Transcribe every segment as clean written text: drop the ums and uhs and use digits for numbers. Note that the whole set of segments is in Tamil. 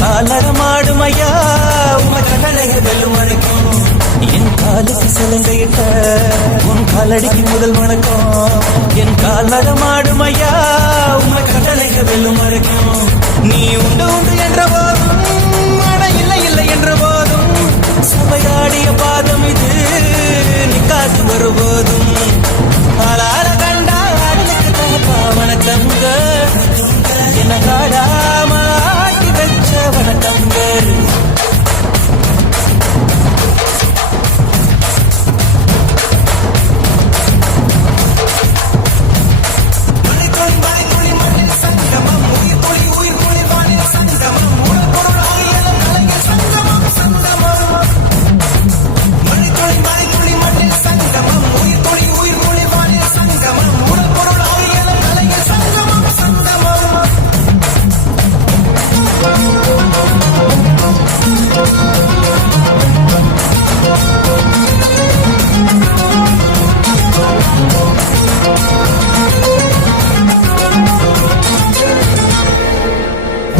காலடமாடும் ஐயா உமை கடலைகள் வெல்லும் வரைக்கும் என் காலுக்கு சிலங்கையிட்ட உன் காலடிக்கு முதல் வணக்கம் என் காலடமாடும் ஐயா உமை கடலைகள் வெல்லும் வரைக்கும் நீ உண்டு உண்டு என்ற போதும் அட இல்லை இல்லை என்ற போதும் சபையாடிய பாதம் இது நிக்காது வருபோதும் ஆளார கண்டா ஆடலுக்கு தகப்பா வணக்கங்க என்ன காடாம ஆட்டி வச்ச வணக்கங்க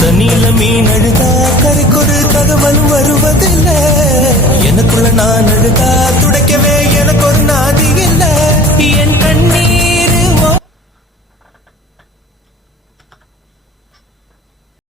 தண்ணியில மீன் அழுதா கரைக்கொரு தகவல் வருவதில்லை எனக்குள்ள நான் அழுதா